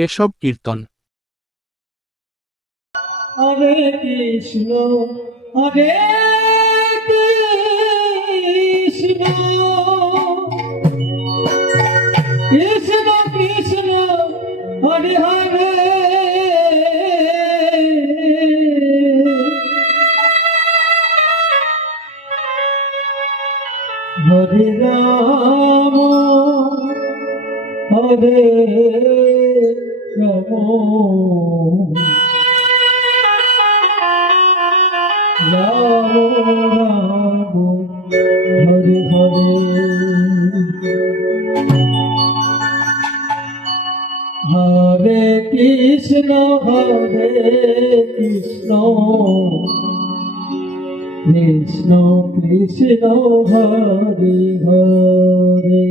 কেশব কীর্তন। হরে কৃষ্ণ হরে কৃষ্ণ। কৃষ্ণ হরে রাম হরে Namo Namo Namo Hari Hare Hare Krishna Hare Krishna Krishna Krishna Hare Hare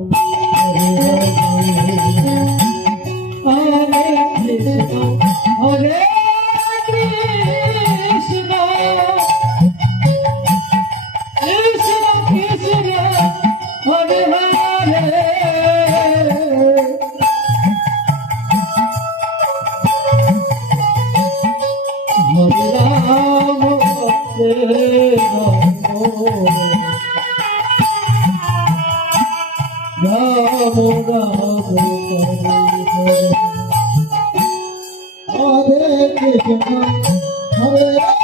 Ram Ram হরে কৃষ্ণ হরে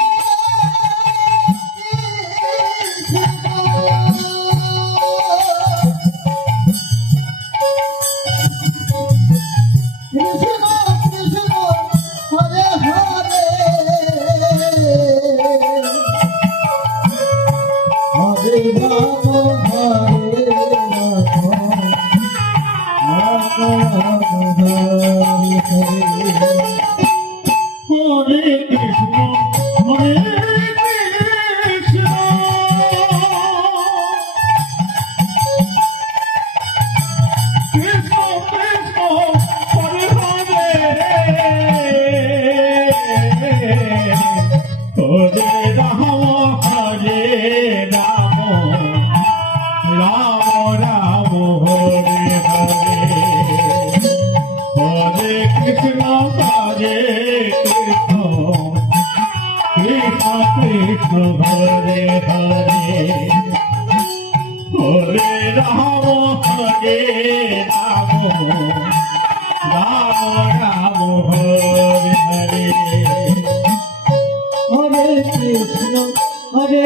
Hare Krishna ভরে হরে হরে রাম হরে রাম রাম রাম হরে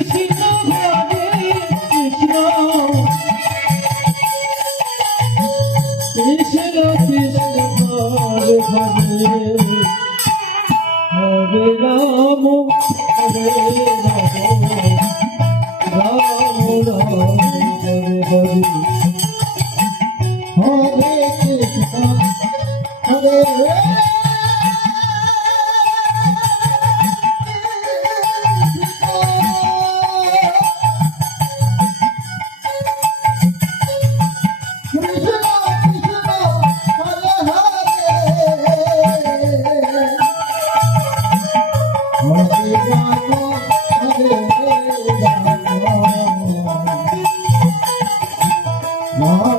Hare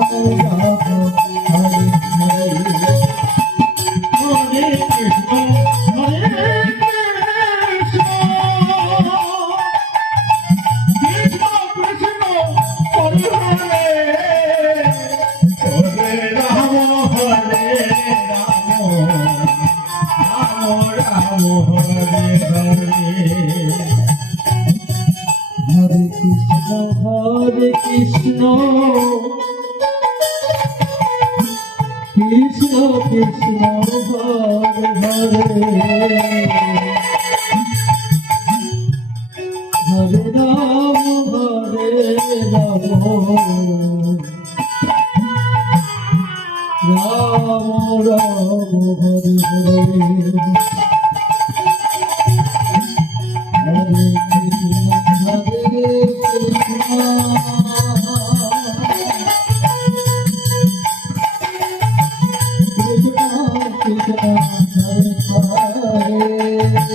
Hare Krishna Krishna Hare Hare Ram হরে রাম রাম রাম হরে হরে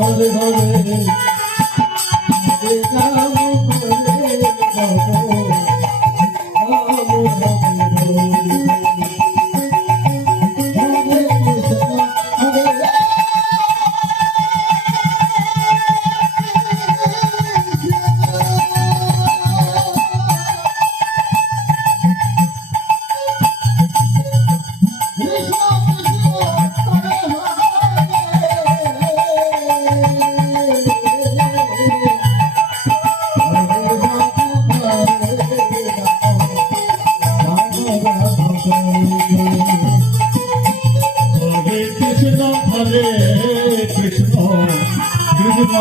হরে হরে